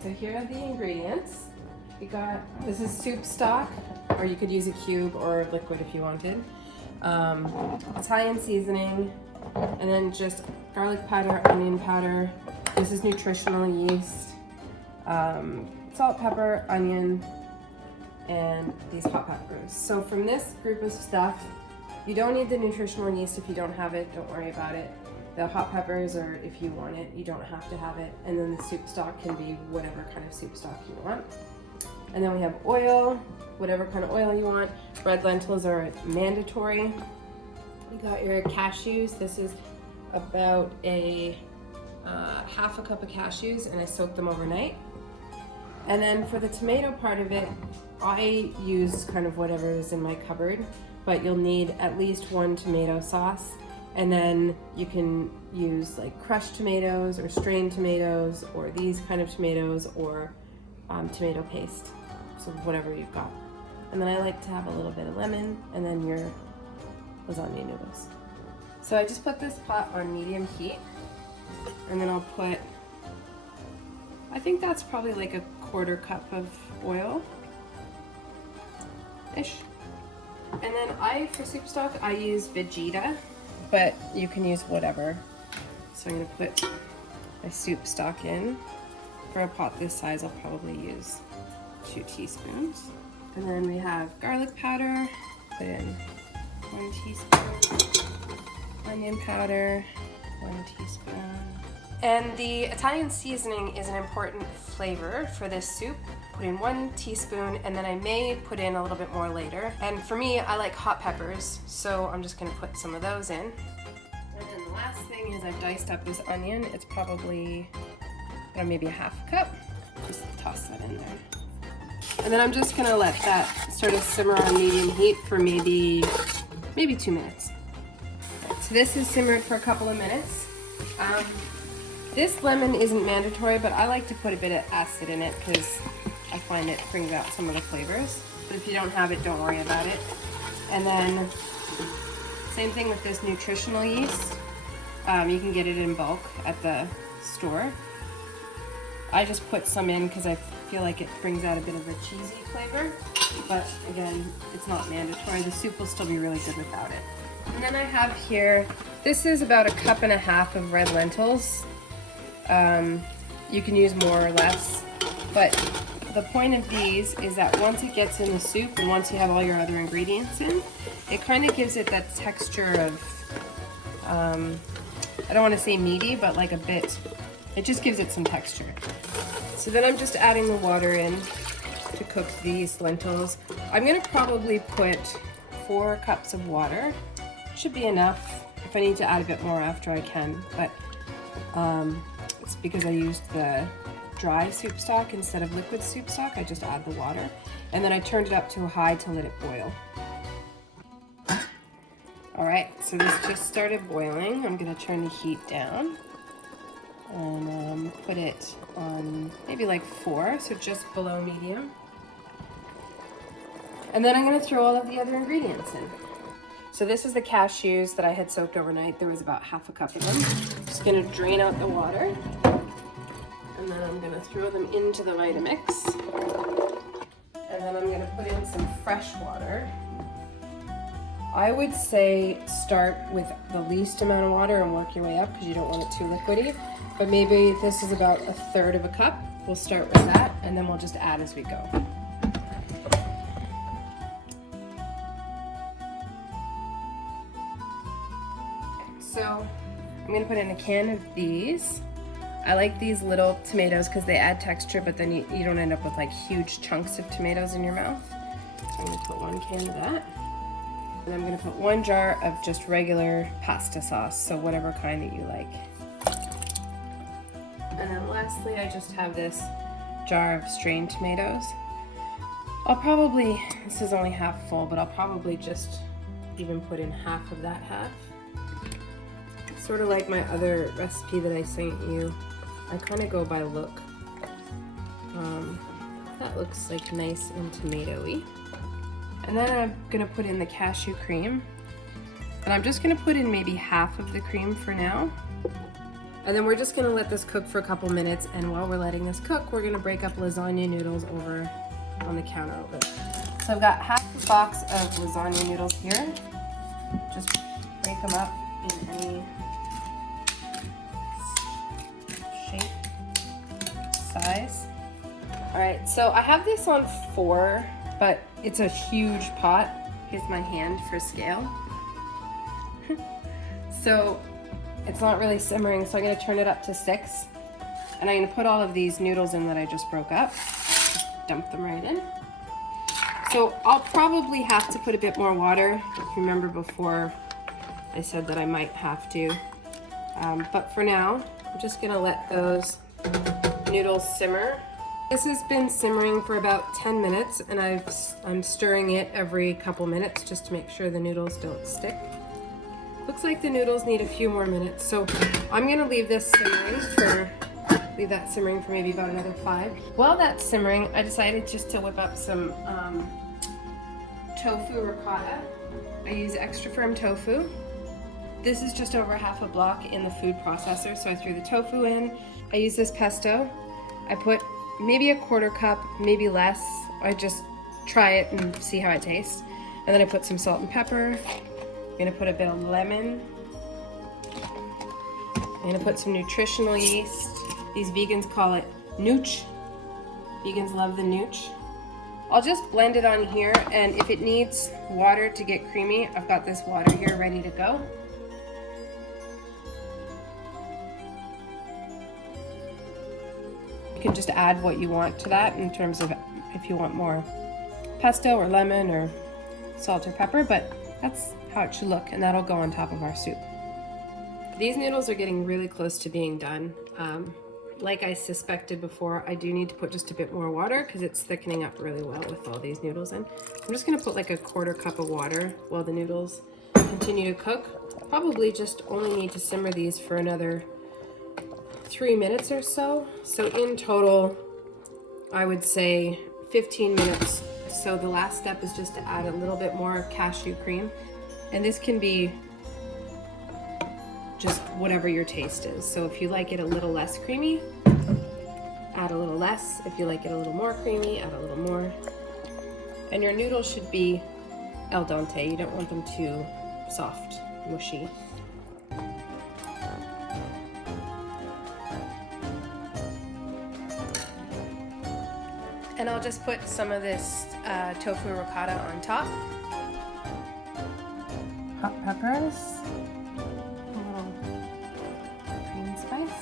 So here are the ingredients. This is soup stock, or you could use a cube or liquid if you wanted. Italian seasoning, and then just garlic powder, onion powder. This is nutritional yeast, salt, pepper, onion, and these hot peppers. So from this group of stuff, you don't need the nutritional yeast if you don't have it, don't worry about it. The hot peppers, or if you want it, you don't have to have it. And then the soup stock can be whatever kind of soup stock you want. And then we have oil, whatever kind of oil you want. Red lentils are mandatory. You got your cashews. This is about half a cup of cashews, and I soaked them overnight. And then for the tomato part of it, I use kind of whatever is in my cupboard, but you'll need at least 1 tomato sauce. And then you can use like crushed tomatoes or strained tomatoes or these kind of tomatoes or tomato paste. So whatever you've got. And then I like to have a little bit of lemon and then your lasagna noodles. So I just put this pot on medium heat, and then I'll put, I think that's probably like a 1/4 cup of oil-ish. And then for soup stock, I use Vegeta, but you can use whatever. So I'm gonna put my soup stock in. For a pot this size, I'll probably use 2 teaspoons. And then we have garlic powder, put in 1 teaspoon. Onion powder, 1 teaspoon. And the Italian seasoning is an important flavor for this soup. Put in 1 teaspoon, and then I may put in a little bit more later. And for me, I like hot peppers, so I'm just gonna put some of those in. And then the last thing is I've diced up this onion. It's probably maybe a 1/2 cup. Just toss that in there. And then I'm just gonna let that sort of simmer on medium heat for maybe 2 minutes. Right, so this is simmered for a couple of minutes. This lemon isn't mandatory, but I like to put a bit of acid in it because I find it brings out some of the flavors. But if you don't have it, don't worry about it. And then same thing with this nutritional yeast. You can get it in bulk at the store. I just put some in because I feel like it brings out a bit of a cheesy flavor. But again, it's not mandatory. The soup will still be really good without it. And then I have here, this is about 1.5 cups of red lentils. You can use more or less, but the point of these is that once it gets in the soup and once you have all your other ingredients in, it kind of gives it that texture of, I don't want to say meaty, but like a bit, it just gives it some texture. So then I'm just adding the water in to cook these lentils. I'm gonna probably put 4 cups of water. Should be enough. If I need to add a bit more after, I can, but it's because I used the dry soup stock instead of liquid soup stock. I just add the water, and then I turned it up to a high to let it boil. All right, so this just started boiling. I'm gonna turn the heat down and put it on maybe like 4, so just below medium. And then I'm gonna throw all of the other ingredients in. So this is the cashews that I had soaked overnight. There was about 1/2 cup of them. Just gonna drain out the water, and then I'm gonna throw them into the Vitamix. And then I'm gonna put in some fresh water. I would say start with the least amount of water and work your way up because you don't want it too liquidy. But maybe this is about 1/3 of a cup. We'll start with that, and then we'll just add as we go. So I'm gonna put in a can of these. I like these little tomatoes because they add texture, but then you don't end up with like huge chunks of tomatoes in your mouth. So I'm gonna put 1 can of that. And I'm gonna put 1 jar of just regular pasta sauce, so whatever kind that you like. And then lastly, I just have this jar of strained tomatoes. I'll probably, this is only half full, but I'll probably just even put in half of that half. Sort of like my other recipe that I sent you. I kind of go by look. That looks like nice and tomatoey. And then I'm gonna put in the cashew cream. And I'm just gonna put in maybe half of the cream for now. And then we're just gonna let this cook for a couple minutes, and while we're letting this cook, we're gonna break up lasagna noodles over on the counter over. So I've got half a box of lasagna noodles here. Just break them up in any shape, size. All right, so I have this on 4, but it's a huge pot. Here's my hand for scale. So it's not really simmering, so I'm gonna turn it up to 6. And I'm gonna put all of these noodles in that I just broke up. Just dump them right in. So I'll probably have to put a bit more water. Remember before I said that I might have to. But for now, I'm just gonna let those noodles simmer. This has been simmering for about 10 minutes, and I'm stirring it every couple minutes just to make sure the noodles don't stick. Looks like the noodles need a few more minutes, so I'm gonna leave that simmering for maybe about another 5. While that's simmering, I decided just to whip up some tofu ricotta. I use extra firm tofu. This is just over half a block in the food processor, so I threw the tofu in. I use this pesto. I put maybe a 1/4 cup, maybe less. I just try it and see how it tastes. And then I put some salt and pepper. I'm gonna put a bit of lemon. I'm gonna put some nutritional yeast. These vegans call it nooch. Vegans love the nooch. I'll just blend it on here, and if it needs water to get creamy, I've got this water here ready to go. You can just add what you want to that in terms of if you want more pesto or lemon or salt or pepper, but that's how it should look, and that'll go on top of our soup. These noodles are getting really close to being done. Like I suspected before, I do need to put just a bit more water because it's thickening up really well with all these noodles in. I'm just gonna put like a 1/4 cup of water while the noodles continue to cook. Probably just only need to simmer these for another 3 minutes or so. So in total, I would say 15 minutes. So the last step is just to add a little bit more cashew cream. And this can be just whatever your taste is. So if you like it a little less creamy, add a little less. If you like it a little more creamy, add a little more. And your noodles should be al dente. You don't want them too soft, mushy. And I'll just put some of this tofu ricotta on top. Hot peppers, a little green spice.